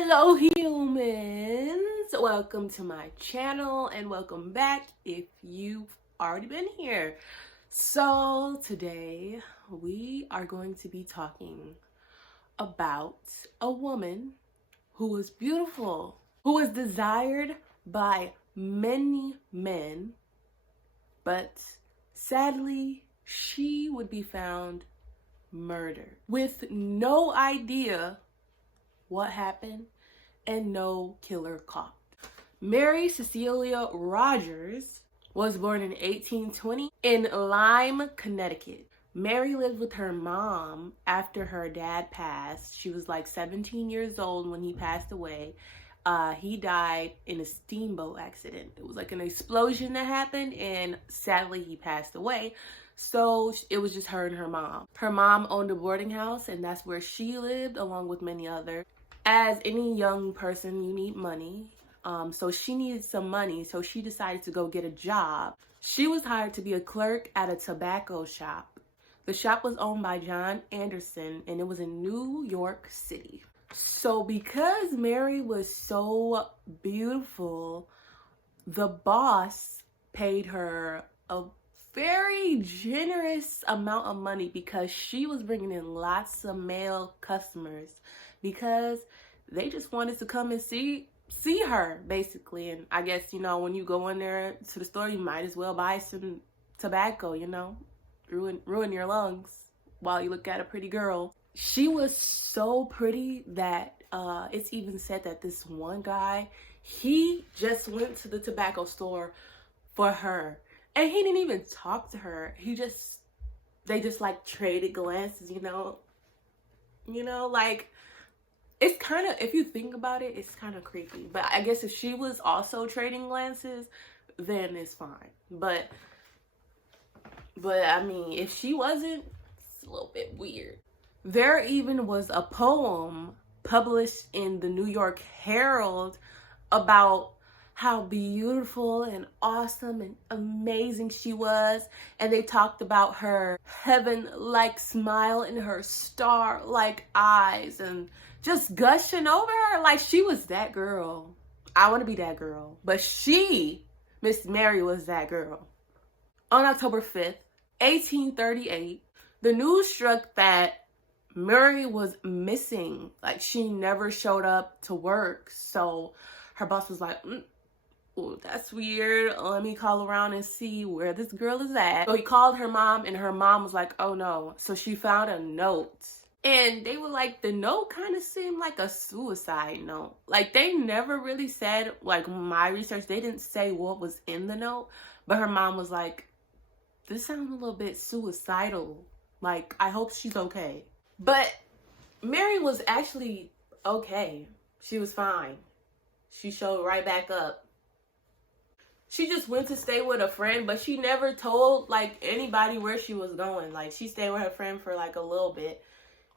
Hello humans, welcome to my channel and welcome back if you've already been here. So today we are going to be talking about a woman who was beautiful, who was desired by many men, but sadly she would be found murdered with no idea what happened and no killer caught. Mary Cecilia Rogers was born in 1820 in Lyme, Connecticut. Mary lived with her mom after her dad passed. She was like 17 years old when he passed away. He died in a steamboat accident. It was like an explosion that happened, and sadly he passed away. So it was just her and her mom. Her mom owned a boarding house, and that's where she lived along with many others. As any young person, you need money. So she needed some money, so she decided to go get a job. She was hired to be a clerk at a tobacco shop. The shop was owned by John Anderson, and it was in New York City. So because Mary was so beautiful, the boss paid her a very generous amount of money because she was bringing in lots of male customers, because they just wanted to come and see her, basically. And I guess, you know, when you go in there to the store, you might as well buy some tobacco, you know, ruin your lungs while you look at a pretty girl. She was so pretty that it's even said that this one guy, he just went to the tobacco store for her, and he didn't even talk to her. They just like traded glances, you know, like, it's kind of, if you think about it, it's kind of creepy. But I guess if she was also trading glances, then it's fine. But I mean, if she wasn't, it's a little bit weird. There even was a poem published in the New York Herald about how beautiful and awesome and amazing she was. And they talked about her heaven-like smile and her star-like eyes, and just gushing over her like she was that girl. I want to be that girl. But Miss Mary, was that girl. On October 5th, 1838, the news struck that Mary was missing. Like, she never showed up to work. So her boss was like, "Ooh, that's weird. Let me call around and see where this girl is at." So he called her mom, and her mom was like, "Oh no." So she found a note. And they were like, the note kind of seemed like a suicide note. Like, they never really said, like, my research, they didn't say what was in the note. But her mom was like, this sounds a little bit suicidal. Like, I hope she's okay. But Mary was actually okay. She was fine. She showed right back up. She just went to stay with a friend, but she never told, like, anybody where she was going. Like, she stayed with her friend for, like, a little bit.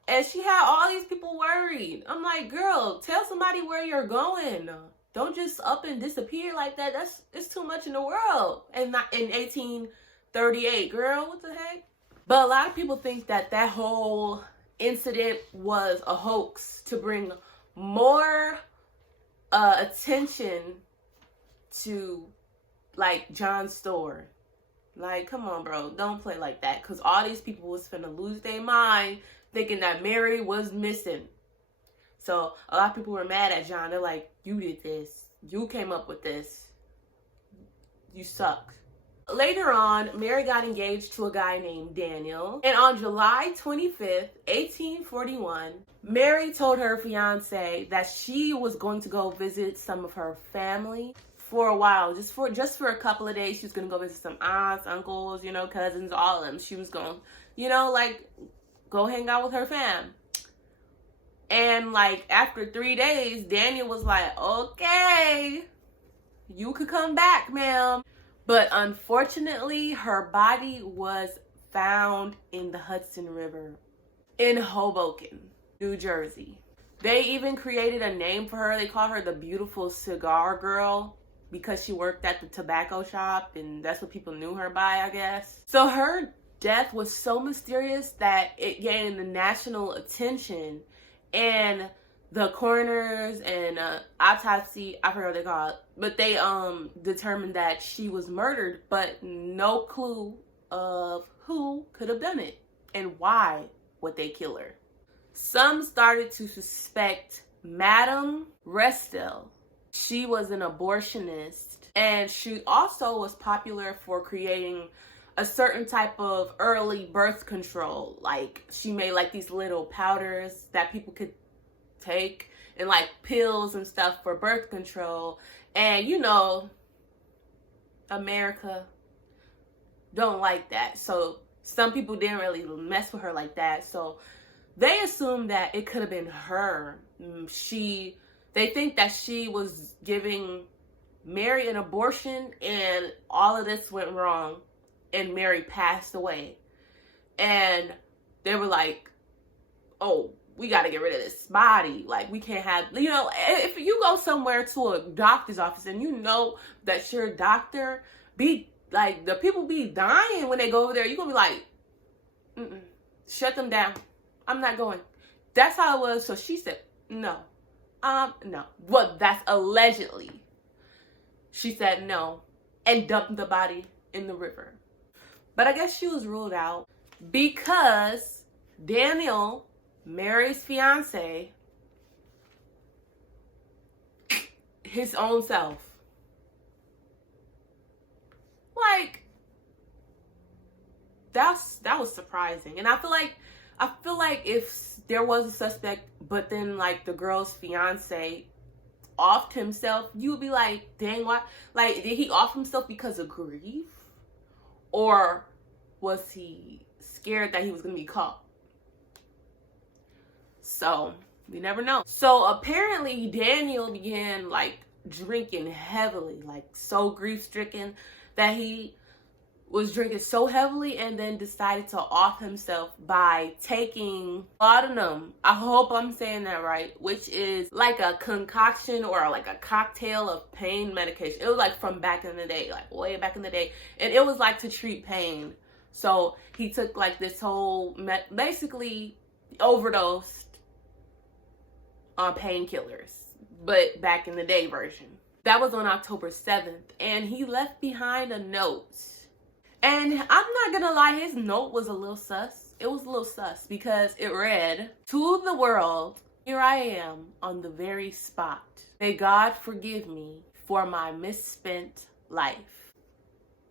And she had all these people worried. I'm like, girl, tell somebody where you're going. Don't just up and disappear like that. It's too much in the world. And not in 1838, girl, what the heck? But a lot of people think that that whole incident was a hoax to bring more attention to, like, John's store. Like, come on, bro, don't play like that, because all these people was finna lose their mind thinking that Mary was missing. So a lot of people were mad at John. They're like, you did this. You came up with this. You suck. Later on, Mary got engaged to a guy named Daniel. And on July 25th, 1841, Mary told her fiance that she was going to go visit some of her family for a while. Just for a couple of days. She was going to go visit some aunts, uncles, you know, cousins, all of them. She was going, you know, like, go hang out with her fam. And, like, after 3 days, Daniel was like, okay, you could come back, ma'am. But unfortunately, her body was found in the Hudson River in Hoboken, New Jersey. They even created a name for her. They call her the Beautiful Cigar Girl because she worked at the tobacco shop, and that's what people knew her by, I guess. So her death was so mysterious that it gained the national attention, and the coroners and autopsy, I forgot what they call it, but they determined that she was murdered, but no clue of who could have done it and why would they kill her. Some started to suspect Madame Restel. She was an abortionist, and she also was popular for creating a certain type of early birth control. Like, she made like these little powders that people could take, and like pills and stuff for birth control. And you know, America don't like that, so some people didn't really mess with her like that. So they assumed that it could have been her. They think that she was giving Mary an abortion, and all of this went wrong, and Mary passed away. And they were like, oh, we got to get rid of this body. Like, we can't have, you know, if you go somewhere to a doctor's office and you know that your doctor be like, the people be dying when they go over there, you're going to be like, shut them down. I'm not going. That's how it was. So she said, no. No. Well, that's allegedly. She said no and dumped the body in the river. But I guess she was ruled out because Daniel, Mary's fiance, his own self. Like, that was surprising. And I feel like if there was a suspect, but then like the girl's fiance offed himself, you would be like, dang, why? Like, did he off himself because of grief? Or was he scared that he was going to be caught? So, we never know. So, apparently, Daniel began, like, drinking heavily, like, so grief-stricken that he was drinking so heavily and then decided to off himself by taking laudanum. I hope I'm saying that right, which is like a concoction or like a cocktail of pain medication. It was like from back in the day, like way back in the day. And it was like to treat pain. So he took like this whole, basically overdosed on painkillers, but back in the day version. That was on October 7th. And he left behind a note. And I'm not gonna lie, his note was a little sus. It was a little sus because it read, "To the world, here I am on the very spot. May God forgive me for my misspent life."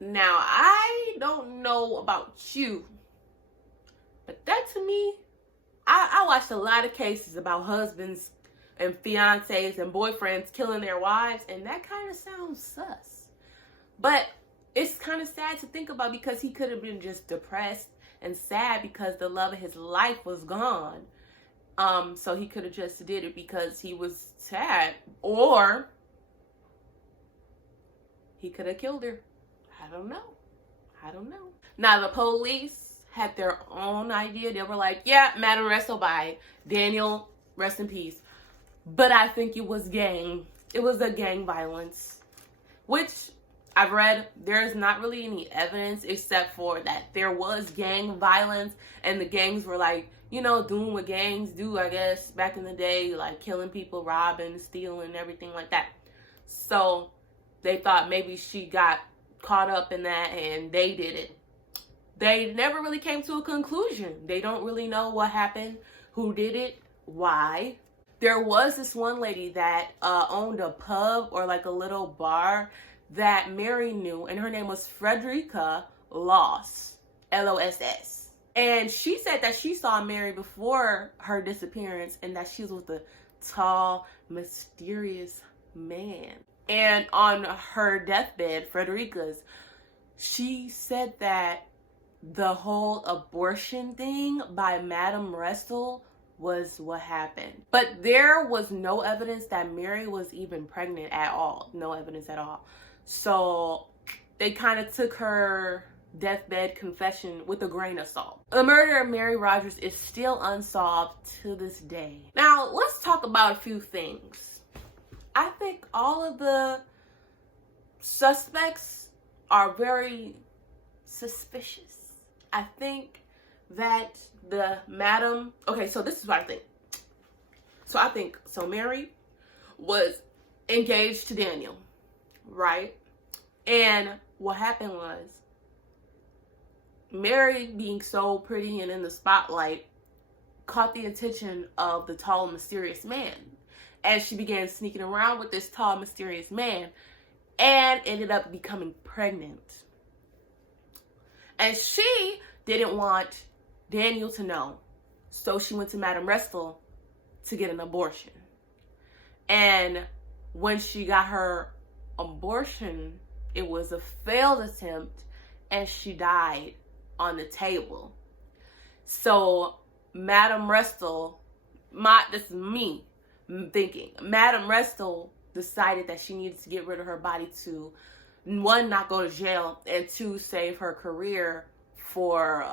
Now, I don't know about you, but that to me, I watched a lot of cases about husbands and fiancés and boyfriends killing their wives, and that kind of sounds sus. But it's kind of sad to think about because he could have been just depressed and sad because the love of his life was gone. So he could have just did it because he was sad. Or he could have killed her. I don't know. Now, the police had their own idea. They were like, yeah, Madame Restel by Daniel, rest in peace. But I think it was gang. It was a gang violence, which I've read there's not really any evidence except for that there was gang violence and the gangs were like, you know, doing what gangs do, I guess, back in the day, like killing people, robbing, stealing, everything like that. So they thought maybe she got caught up in that and they did it. They never really came to a conclusion. They don't really know what happened, who did it, why. There was this one lady that owned a pub or like a little bar that Mary knew, and her name was Frederica Loss, Loss. And she said that she saw Mary before her disappearance and that she was with a tall, mysterious man. And on her deathbed, Frederica's, she said that the whole abortion thing by Madame Restel was what happened. But there was no evidence that Mary was even pregnant at all. No evidence at all. So they kind of took her deathbed confession with a grain of salt. The murder of Mary Rogers is still unsolved to this day. Now, let's talk about a few things. I think all of the suspects are very suspicious. I think that the madam... Okay, so this is what I think. So I think, so Mary was engaged to Daniel, right? And what happened was, Mary, being so pretty and in the spotlight, caught the attention of the tall, mysterious man. And she began sneaking around with this tall, mysterious man and ended up becoming pregnant. And she didn't want Daniel to know. So she went to Madame Restel to get an abortion. And when she got her abortion, it was a failed attempt and she died on the table. So Madame Restel, this is me thinking, Madame Restel decided that she needed to get rid of her body to, one, not go to jail, and two, save her career for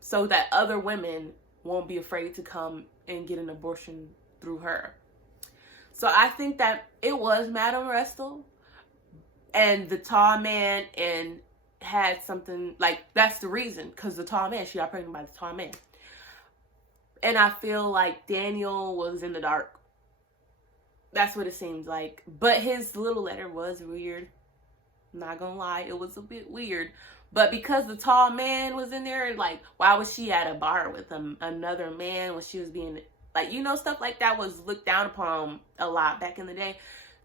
so that other women won't be afraid to come and get an abortion through her. So I think that it was Madame Restel and the tall man, and had something, like, that's the reason, because the tall man, she got pregnant by the tall man. And I feel like Daniel was in the dark. That's what it seems like. But his little letter was weird. I'm not gonna lie, it was a bit weird. But because the tall man was in there, like, why was she at a bar with another man when she was being, like, you know, stuff like that was looked down upon a lot back in the day.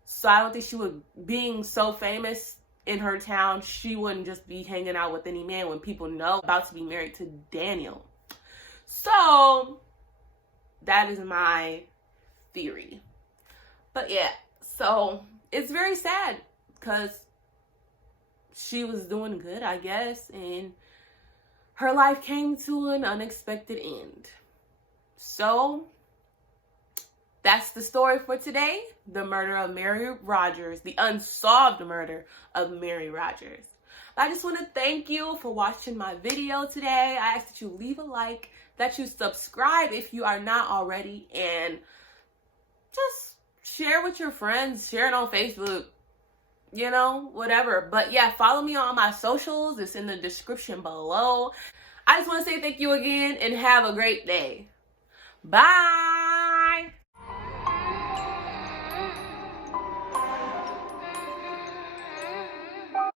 So I don't think she would, being so famous in her town, she wouldn't just be hanging out with any man when people know about to be married to Daniel. So that is my theory. But yeah, so it's very sad because she was doing good, I guess, and her life came to an unexpected end. So that's the story for today. The murder of Mary Rogers, the unsolved murder of Mary Rogers. I just want to thank you for watching my video today. I ask that you leave a like, that you subscribe if you are not already, and just share with your friends, share it on Facebook, you know, whatever. But yeah, follow me on my socials. It's in the description below. I just want to say thank you again and have a great day. Bye.